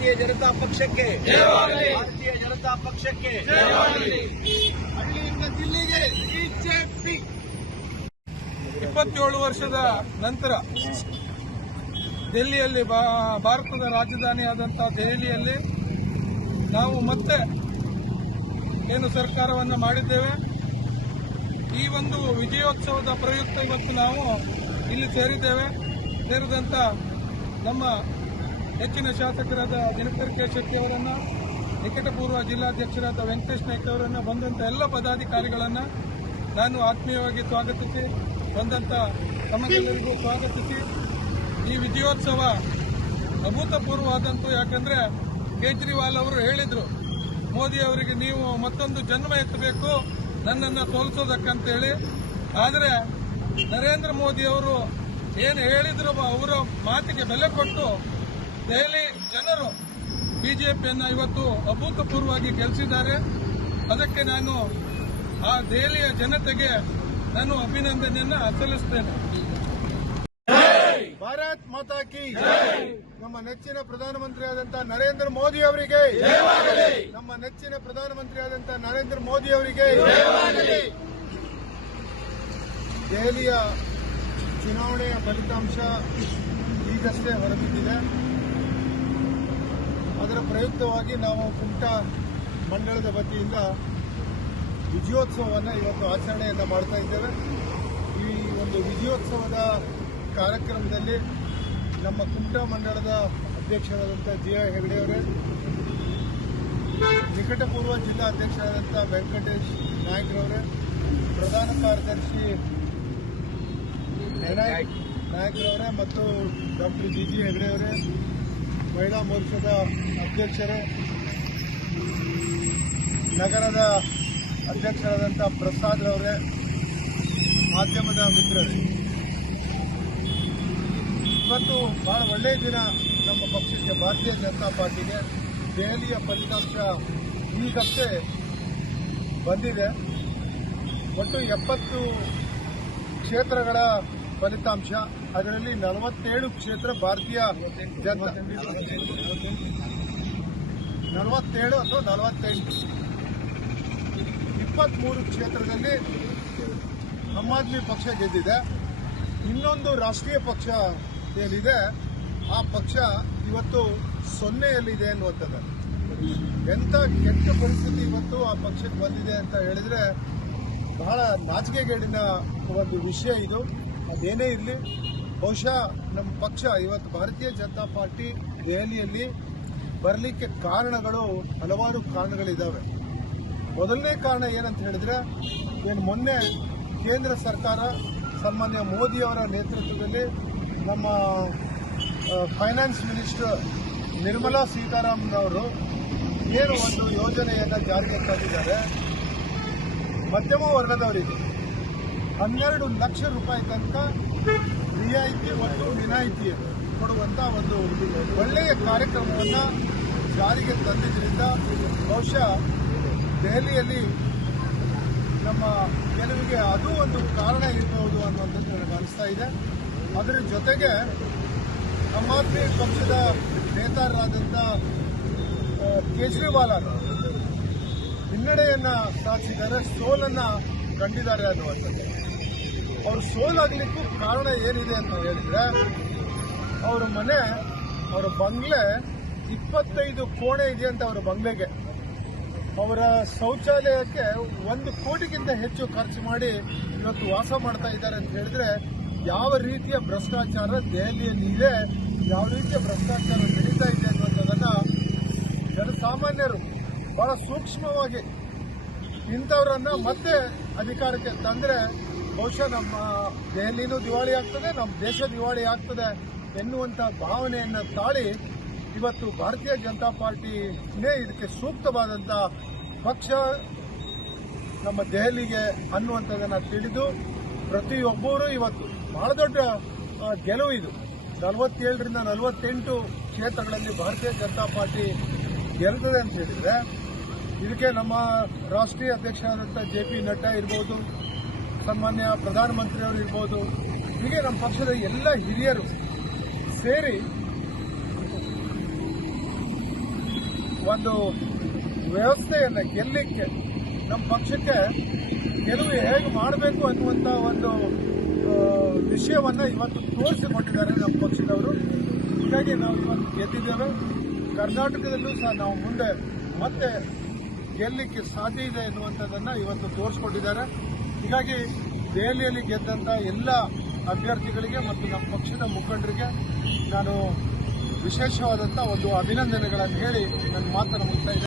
ಭಾರತೀಯ ಜನತಾ ಪಕ್ಷಕ್ಕೆ, ಭಾರತೀಯ ಜನತಾ ಪಕ್ಷಕ್ಕೆ. ಹಳ್ಳಿಯಿಂದ ದಿಲ್ಲಿಗೆ ಬಿಜೆಪಿ. 27 ವರ್ಷದ ನಂತರ ದೆಹಲಿಯಲ್ಲಿ ಭಾರತದ ರಾಜಧಾನಿಯಾದಂತಹ ದೆಹಲಿಯಲ್ಲಿ ನಾವು ಮತ್ತೆ ಏನು ಸರ್ಕಾರವನ್ನು ಮಾಡಿದ್ದೇವೆ. ಈ ಒಂದು ವಿಜಯೋತ್ಸವದ ಪ್ರಯುಕ್ತ ಇವತ್ತು ನಾವು ಇಲ್ಲಿ ಸೇರಿದಂತ ನಮ್ಮ ಹೆಚ್ಚಿನ ಶಾಸಕರಾದ ದಿನಕರ್ ಕೆ ಶೆಟ್ಟಿ ಅವರನ್ನು, ನಿಕಟಪೂರ್ವ ಜಿಲ್ಲಾಧ್ಯಕ್ಷರಾದ ವೆಂಕಟೇಶ್ ನಾಯ್ಕ ಅವರನ್ನು, ಬಂದಂತ ಎಲ್ಲ ಪದಾಧಿಕಾರಿಗಳನ್ನು ನಾನು ಆತ್ಮೀಯವಾಗಿ ಸ್ವಾಗತಿಸಿ, ಬಂದಂತ ತಮಗೆಲ್ಲರಿಗೂ ಸ್ವಾಗತಿಸಿ, ಈ ವಿಜಯೋತ್ಸವ ಅಭೂತಪೂರ್ವವಾದಂತು. ಯಾಕಂದ್ರೆ ಕೇಜ್ರಿವಾಲ್ ಅವರು ಹೇಳಿದ್ರು, ಮೋದಿ ಅವರಿಗೆ ನೀವು ಮತ್ತೊಂದು ಜನ್ಮ ಎತ್ತಬೇಕು ನನ್ನನ್ನು ಸೋಲಿಸೋದಕ್ಕಂತೇಳಿ. ಆದರೆ ನರೇಂದ್ರ ಮೋದಿ ಅವರು ಏನು ಹೇಳಿದ್ರು ಅವರ ಮಾತಿಗೆ ಬೆಲೆ ಕೊಟ್ಟು ದೆಹಲಿ ಜನರು ಬಿಜೆಪಿಯನ್ನು ಇವತ್ತು ಅಭೂತಪೂರ್ವವಾಗಿ ಗೆಲ್ಲಿಸಿದ್ದಾರೆ. ಅದಕ್ಕೆ ನಾನು ಆ ದೆಹಲಿಯ ಜನತೆಗೆ ನಾನು ಅಭಿನಂದನೆಯನ್ನ ಸಲ್ಲಿಸುತ್ತೇನೆ. ಭಾರತ್ ಮಾತಾ ಕಿ. ನಮ್ಮ ನೆಚ್ಚಿನ ಪ್ರಧಾನಮಂತ್ರಿಯಾದಂತಹ ನರೇಂದ್ರ ಮೋದಿ ಅವರಿಗೆ, ನಮ್ಮ ನೆಚ್ಚಿನ ಪ್ರಧಾನಮಂತ್ರಿಯಾದಂತಹ ನರೇಂದ್ರ ಮೋದಿ ಅವರಿಗೆ. ದೆಹಲಿಯ ಚುನಾವಣೆಯ ಫಲಿತಾಂಶ ಈಗಷ್ಟೇ ಹೊರಬಿದ್ದಿದೆ. ಅದರ ಪ್ರಯುಕ್ತವಾಗಿ ನಾವು ಕುಮಟಾ ಮಂಡಳದ ವತಿಯಿಂದ ವಿಜಯೋತ್ಸವವನ್ನು ಇವತ್ತು ಆಚರಣೆಯನ್ನು ಮಾಡ್ತಾ ಇದ್ದೇವೆ. ಈ ಒಂದು ವಿಜಯೋತ್ಸವದ ಕಾರ್ಯಕ್ರಮದಲ್ಲಿ ನಮ್ಮ ಕುಮಟಾ ಮಂಡಳದ ಅಧ್ಯಕ್ಷರಾದಂಥ ಜಿ.ಐ. ಹೆಗಡೆ ಅವರೇ, ನಿಕಟಪೂರ್ವ ಜಿಲ್ಲಾ ಅಧ್ಯಕ್ಷರಾದಂಥ ವೆಂಕಟೇಶ್ ನಾಯ್ಕರವರೇ, ಪ್ರಧಾನ ಕಾರ್ಯದರ್ಶಿ ನಾಯ್ಕರವರೇ ಮತ್ತು ಡಾಕ್ಟರ್ ಜಿ.ಜಿ. ಹೆಗಡೆ ಅವರೇ, ಮಹಿಳಾ ಮೋರ್ಚಾದ ಅಧ್ಯಕ್ಷರೇ, ನಗರದ ಅಧ್ಯಕ್ಷರಾದಂಥ ಪ್ರಸಾದ್ ಅವರೇ, ಮಾಧ್ಯಮದ ಮಿತ್ರರೇ, ಇವತ್ತು ಬಹಳ ಒಳ್ಳೆಯ ದಿನ ನಮ್ಮ ಪಕ್ಷಕ್ಕೆ, ಭಾರತೀಯ ಜನತಾ ಪಾರ್ಟಿಗೆ. ದೆಹಲಿಯ ಫಲಿತಾಂಶ ಈಗಷ್ಟೇ ಬಂದಿದೆ. ಒಟ್ಟು 70 ಕ್ಷೇತ್ರಗಳ ಫಲಿತಾಂಶ. ಅದರಲ್ಲಿ 47 ಕ್ಷೇತ್ರ ಭಾರತೀಯ ಜನತಾ, 47 ಅಥವಾ 48, 23 ಕ್ಷೇತ್ರದಲ್ಲಿ ಆಮ್ ಆದ್ಮಿ ಪಕ್ಷ ಗೆದ್ದಿದೆ. ಇನ್ನೊಂದು ರಾಷ್ಟ್ರೀಯ ಪಕ್ಷ ಏನಿದೆ ಆ ಪಕ್ಷ ಇವತ್ತು 0ಯಲ್ಲಿದೆ ಅನ್ನುವಂಥದ್ದು. ಎಂಥ ಕೆಟ್ಟ ಪರಿಸ್ಥಿತಿ ಇವತ್ತು ಆ ಪಕ್ಷಕ್ಕೆ ಬಂದಿದೆ ಅಂತ ಹೇಳಿದ್ರೆ ಬಹಳ ನಾಚಿಕೆಗೇಡಿನ ಒಂದು ವಿಷಯ ಇದು. ಅದೇನೇ ಇರಲಿ, ಬಹುಶಃ ನಮ್ಮ ಪಕ್ಷ ಇವತ್ತು ಭಾರತೀಯ ಜನತಾ ಪಾರ್ಟಿ ದೆಹಲಿಯಲ್ಲಿ ಬರಲಿಕ್ಕೆ ಕಾರಣಗಳು, ಹಲವಾರು ಕಾರಣಗಳಿದ್ದಾವೆ. ಮೊದಲನೇ ಕಾರಣ ಏನಂತ ಹೇಳಿದ್ರೆ, ಏನು ಮೊನ್ನೆ ಕೇಂದ್ರ ಸರ್ಕಾರ ಸನ್ಮಾನ್ಯ ಮೋದಿ ಅವರ ನೇತೃತ್ವದಲ್ಲಿ ನಮ್ಮ ಫೈನಾನ್ಸ್ ಮಿನಿಸ್ಟರ್ ನಿರ್ಮಲಾ ಸೀತಾರಾಮನ್ ಅವರು ಏನು ಒಂದು ಯೋಜನೆಯನ್ನು ಜಾರಿಗೆ ತಂದಿದ್ದಾರೆ, ಮಧ್ಯಮ ವರ್ಗದವರಿಗೆ 12 ಲಕ್ಷ ರೂಪಾಯಿ ತನಕ ರಿಯಾಯಿತಿ ಮತ್ತು ವಿನಾಯಿತಿ ಕೊಡುವಂಥ ಒಂದು ಒಳ್ಳೆಯ ಕಾರ್ಯಕ್ರಮವನ್ನು ಜಾರಿಗೆ ತಂದಿದ್ದರಿಂದ ಬಹುಶಃ ದೆಹಲಿಯಲ್ಲಿ ನಮ್ಮ ಗೆಲುವಿಗೆ ಅದು ಒಂದು ಕಾರಣ ಇರಬಹುದು ಅನ್ನುವಂಥದ್ದು ನನಗೆ ಅನಿಸ್ತಾ ಇದೆ. ಅದರ ಜೊತೆಗೆ ಆಮ್ ಆದ್ಮಿ ಪಕ್ಷದ ನೇತಾರರಾದಂಥ ಕೇಜ್ರಿವಾಲ್ ಅವರು ಹಿನ್ನಡೆಯನ್ನು ಸಾಧಿಸಿದ್ದಾರೆ, ಸೋಲನ್ನು ಕಂಡಿದ್ದಾರೆ ಅನ್ನುವಂಥದ್ದು. ಅವರು ಸೋಲಾಗಲಿಕ್ಕೂ ಕಾರಣ ಏನಿದೆ ಅಂತ ಹೇಳಿದ್ರೆ, ಅವರ ಮನೆ, ಅವರ ಬಂಗ್ಲೆ 25 ಕೋಣೆ ಇದೆಯಂತ ಅವರ ಬಂಗ್ಲೆಗೆ. ಅವರ ಶೌಚಾಲಯಕ್ಕೆ 1 ಕೋಟಿಗಿಂತ ಹೆಚ್ಚು ಖರ್ಚು ಮಾಡಿ ಇವತ್ತು ವಾಸ ಮಾಡ್ತಾ ಇದ್ದಾರೆ ಅಂತ ಹೇಳಿದ್ರೆ ಯಾವ ರೀತಿಯ ಭ್ರಷ್ಟಾಚಾರ ದೆಹಲಿಯಲ್ಲಿ ಇದೆ, ಯಾವ ರೀತಿಯ ಭ್ರಷ್ಟಾಚಾರ ನಡೀತಾ ಇದೆ ಅನ್ನುವಂಥದ್ದನ್ನು ಜನಸಾಮಾನ್ಯರು ಬಹಳ ಸೂಕ್ಷ್ಮವಾಗಿ ಇಂಥವರನ್ನ ಮತ್ತೆ ಅಧಿಕಾರಕ್ಕೆ ತಂದರೆ ಬಹುಶಃ ನಮ್ಮ ದೆಹಲಿನೂ ದಿವಾಳಿ ಆಗ್ತದೆ, ನಮ್ಮ ದೇಶ ದಿವಾಳಿ ಆಗ್ತದೆ ಎನ್ನುವಂಥ ಭಾವನೆಯನ್ನು ತಾಳಿ ಇವತ್ತು ಭಾರತೀಯ ಜನತಾ ಪಾರ್ಟಿನೇ ಇದಕ್ಕೆ ಸೂಕ್ತವಾದಂಥ ಪಕ್ಷ ನಮ್ಮ ದೆಹಲಿಗೆ ಅನ್ನುವಂಥದ್ದನ್ನು ತಿಳಿದು ಪ್ರತಿಯೊಬ್ಬರೂ ಇವತ್ತು ಬಹಳ ದೊಡ್ಡ ಗೆಲುವು ಇದು. 47ರಿಂದ 48 ಕ್ಷೇತ್ರಗಳಲ್ಲಿ ಭಾರತೀಯ ಜನತಾ ಪಾರ್ಟಿ ಗೆಲ್ತದೆ ಅಂತ ಹೇಳಿದ್ರೆ ಇದಕ್ಕೆ ನಮ್ಮ ರಾಷ್ಟ್ರೀಯ ಅಧ್ಯಕ್ಷರಾದಂಥ JP ನಡ್ಡಾ ಇರ್ಬೋದು, ಸನ್ಮಾನ್ಯ ಪ್ರಧಾನಮಂತ್ರಿಯವರು ಇರ್ಬೋದು, ಹೀಗೆ ನಮ್ಮ ಪಕ್ಷದ ಎಲ್ಲ ಹಿರಿಯರು ಸೇರಿ ಒಂದು ವ್ಯವಸ್ಥೆಯನ್ನು ಗೆಲ್ಲಲಿಕ್ಕೆ ನಮ್ಮ ಪಕ್ಷಕ್ಕೆ ಗೆಲುವು ಹೇಗೆ ಮಾಡಬೇಕು ಅನ್ನುವಂಥ ಒಂದು ವಿಷಯವನ್ನು ಇವತ್ತು ತೋರಿಸಿಕೊಟ್ಟಿದ್ದಾರೆ ನಮ್ಮ ಪಕ್ಷದವರು. ಹೀಗಾಗಿ ನಾವು ಇವತ್ತು ಗೆದ್ದಿದ್ದೇವೆ. ಕರ್ನಾಟಕದಲ್ಲೂ ಸಹ ನಾವು ಮುಂದೆ ಮತ್ತೆ ಗೆಲ್ಲಲಿಕ್ಕೆ ಸಾಧ್ಯ ಇದೆ ಎನ್ನುವಂಥದ್ದನ್ನು ಇವತ್ತು ತೋರಿಸ್ಕೊಟ್ಟಿದ್ದಾರೆ. ಹೀಗಾಗಿ ದೆಹಲಿಯಲ್ಲಿ ಗೆದ್ದಂಥ ಎಲ್ಲ ಅಭ್ಯರ್ಥಿಗಳಿಗೆ ಮತ್ತು ನಮ್ಮ ಪಕ್ಷದ ಮುಖಂಡರಿಗೆ ನಾನು ವಿಶೇಷವಾದಂಥ ಒಂದು ಅಭಿನಂದನೆಗಳನ್ನು ಹೇಳಿ ನನ್ನ ಮಾತನ್ನು ಮುಗಿಸ್ತಾ ಇದ್ದೇನೆ.